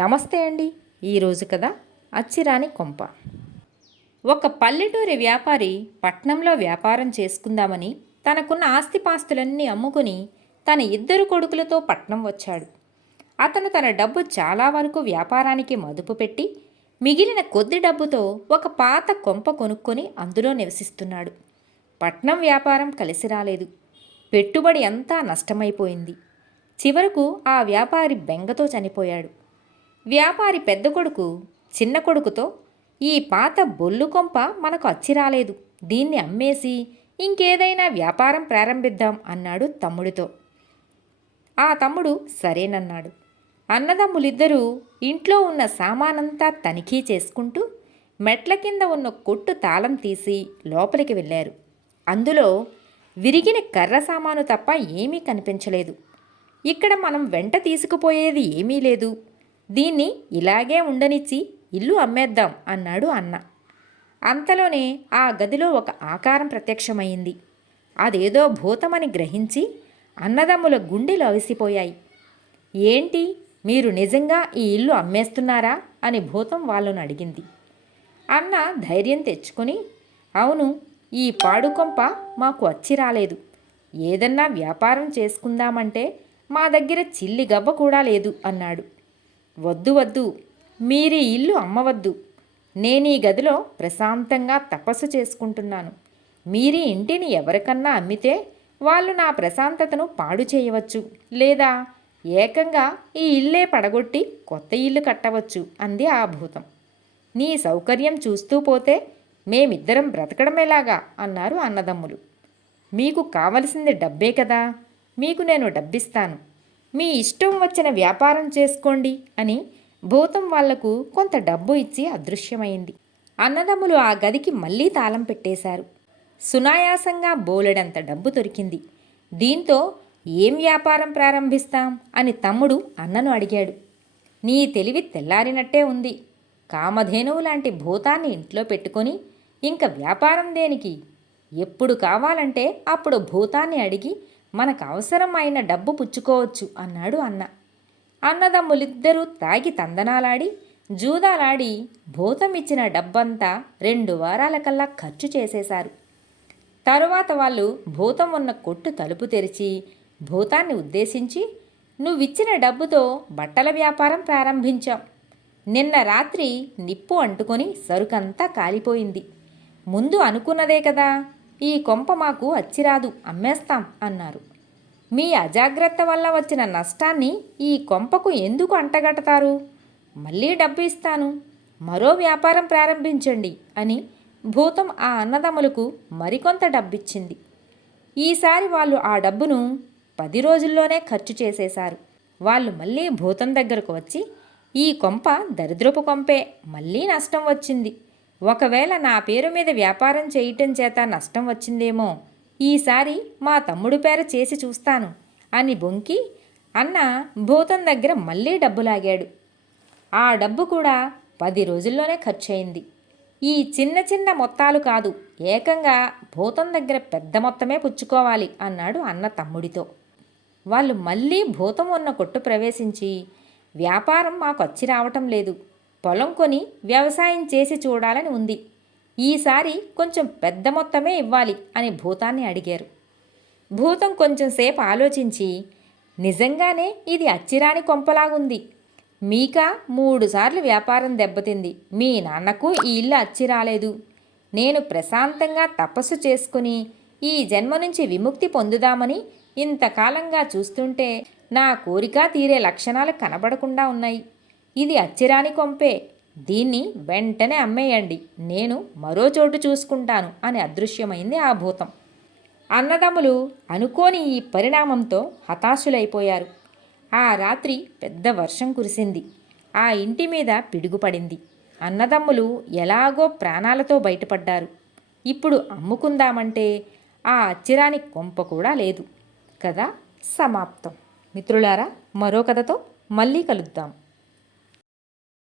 నమస్తే అండి. ఈరోజు కథ అచ్చిరాని కొంప. ఒక పల్లెటూరి వ్యాపారి పట్నంలో వ్యాపారం చేసుకుందామని తనకున్న ఆస్తిపాస్తులన్నీ అమ్ముకుని తన ఇద్దరు కొడుకులతో పట్నం వచ్చాడు. అతను తన డబ్బు చాలా వరకు వ్యాపారానికి మదుపు పెట్టి మిగిలిన కొద్ది డబ్బుతో ఒక పాత కొంప కొనుక్కొని అందులో నివసిస్తున్నాడు. పట్నం వ్యాపారం కలిసి రాలేదు. పెట్టుబడి అంతా నష్టమైపోయింది. చివరకు ఆ వ్యాపారి బెంగతో చనిపోయాడు. వ్యాపారి పెద్ద కొడుకు చిన్న కొడుకుతో, ఈ పాత బొల్లు కొంప మనకు అచ్చి రాలేదు, దీన్ని అమ్మేసి ఇంకేదైనా వ్యాపారం ప్రారంభిద్దాం అన్నాడు తమ్ముడితో. ఆ తమ్ముడు సరేనన్నాడు. అన్నదమ్ములిద్దరూ ఇంట్లో ఉన్న సామానంతా తనిఖీ చేసుకుంటూ మెట్ల కింద ఉన్న కొట్టు తాళం తీసి లోపలికి వెళ్ళారు. అందులో విరిగిన కర్ర సామాను తప్ప ఏమీ కనిపించలేదు. ఇక్కడ మనం వెంట తీసుకుపోయేది ఏమీ లేదు, దీన్ని ఇలాగే ఉండనిచ్చి ఇల్లు అమ్మేద్దాం అన్నాడు అన్న. అంతలోనే ఆ గదిలో ఒక ఆకారం ప్రత్యక్షమైంది. అదేదో భూతమని గ్రహించి అన్నదమ్ముల గుండెలు అవిసిపోయాయి. ఏంటి, మీరు నిజంగా ఈ ఇల్లు అమ్మేస్తున్నారా అని భూతం వాళ్ళను అడిగింది. అన్న ధైర్యం తెచ్చుకొని, అవును, ఈ పాడుకొంప మాకు వచ్చి రాలేదు. ఏదన్నా వ్యాపారం చేసుకుందామంటే మా దగ్గర చిల్లి గవ్వ కూడా లేదు అన్నాడు. వద్దు వద్దు, మీరీ ఇల్లు అమ్మవద్దు. నేనీ గదిలో ప్రశాంతంగా తపస్సు చేసుకుంటున్నాను. మీరీ ఇంటిని ఎవరికన్నా అమ్మితే వాళ్ళు నా ప్రశాంతతను పాడు చేయవచ్చు, లేదా ఏకంగా ఈ ఇల్లే పడగొట్టి కొత్త ఇల్లు కట్టవచ్చు అంది ఆ భూతం. నీ సౌకర్యం చూస్తూ పోతే మేమిద్దరం బ్రతకడమేలాగా అన్నారు అన్నదమ్ములు. మీకు కావలసింది డబ్బే కదా, మీకు నేను డబ్బిస్తాను, మీ ఇష్టం వచ్చిన వ్యాపారం చేసుకోండి అని భూతం వాళ్లకు కొంత డబ్బు ఇచ్చి అదృశ్యమైంది. అన్నదమ్ములు ఆ గదికి మళ్ళీ తాళం పెట్టేశారు. సునాయాసంగా బోలెడంత డబ్బు దొరికింది. దీంతో ఏం వ్యాపారం ప్రారంభిస్తాం అని తమ్ముడు అన్నను అడిగాడు. నీ తెలివి తెల్లారినట్టే ఉంది. కామధేనువు లాంటి భూతాన్ని ఇంట్లో పెట్టుకొని ఇంక వ్యాపారం దేనికి? ఎప్పుడు కావాలంటే అప్పుడు భూతాన్ని అడిగి మనకు అవసరం అయిన డబ్బు పుచ్చుకోవచ్చు అన్నాడు అన్న. అన్నదమ్ములిద్దరూ తాగి తందనాలాడి జూదాలాడి భూతం ఇచ్చిన డబ్బంతా 2 వారాలకల్లా ఖర్చు చేసేశారు. తరువాత వాళ్ళు భూతం ఉన్న కొట్టు తలుపు తెరిచి భూతాన్ని ఉద్దేశించి, నువ్విచ్చిన డబ్బుతో బట్టల వ్యాపారం ప్రారంభించాం. నిన్న రాత్రి నిప్పు అంటుకొని సరుకంతా కాలిపోయింది. ముందు అనుకున్నదే కదా, ఈ కొంప మాకు అచ్చిరాదు, అమ్మేస్తాం అన్నారు. మీ అజాగ్రత్త వల్ల వచ్చిన నష్టాన్ని ఈ కొంపకు ఎందుకు అంటగడతారు? మళ్ళీ డబ్బు ఇస్తాను, మరో వ్యాపారం ప్రారంభించండి అని భూతం ఆ అన్నదమ్ములకు మరికొంత డబ్బిచ్చింది. ఈసారి వాళ్ళు ఆ డబ్బును 10 రోజుల్లోనే ఖర్చు చేసేశారు. వాళ్ళు మళ్ళీ భూతం దగ్గరకు వచ్చి, ఈ కొంప దరిద్రపు కొంపే, మళ్ళీ నష్టం వచ్చింది. ఒకవేళ నా పేరు మీద వ్యాపారం చేయటం చేత నష్టం వచ్చిందేమో, ఈసారి మా తమ్ముడు పేర చేసి చూస్తాను అని బొంకి అన్న భూతం దగ్గర మళ్ళీ డబ్బు లాగాడు. ఆ డబ్బు కూడా 10 రోజుల్లోనే ఖర్చయింది. ఈ చిన్న చిన్న మొత్తాలు కాదు, ఏకంగా భూతం దగ్గర పెద్ద మొత్తమే పుచ్చుకోవాలి అన్నాడు అన్న తమ్ముడితో. వాళ్ళు మళ్ళీ భూతం ఉన్న కొట్టు ప్రవేశించి, వ్యాపారం మాకు వచ్చి రావటం లేదు, పొలం కొని వ్యవసాయం చేసి చూడాలని ఉంది, ఈసారి కొంచెం పెద్ద మొత్తమే ఇవ్వాలి అని భూతాన్ని అడిగారు. భూతం కొంచెం సేపు ఆలోచించి, నిజంగానే ఇది అచ్చిరాని కొంపలాగుంది. మీకా 3 సార్లు వ్యాపారం దెబ్బతింది, మీ నాన్నకు ఈ ఇల్లు అచ్చి రాలేదు. నేను ప్రశాంతంగా తపస్సు చేసుకుని ఈ జన్మ నుంచి విముక్తి పొందుదామని ఇంతకాలంగా చూస్తుంటే నా కోరిక తీరే లక్షణాలు కనబడకుండా ఉన్నాయి. ఇది అచ్చిరాని కొంపే, దీన్ని వెంటనే అమ్మేయండి, నేను మరో చోటు చూసుకుంటాను అని అదృశ్యమైంది ఆ భూతం. అన్నదమ్ములు అనుకోని ఈ పరిణామంతో హతాశులైపోయారు. ఆ రాత్రి పెద్ద వర్షం కురిసింది. ఆ ఇంటి మీద పిడుగుపడింది. అన్నదమ్ములు ఎలాగో ప్రాణాలతో బయటపడ్డారు. ఇప్పుడు అమ్ముకుందామంటే ఆ అచ్చిరాని కొంప కూడా లేదు. కథ సమాప్తం. మిత్రులారా, మరో కథతో మళ్ళీ కలుద్దాం.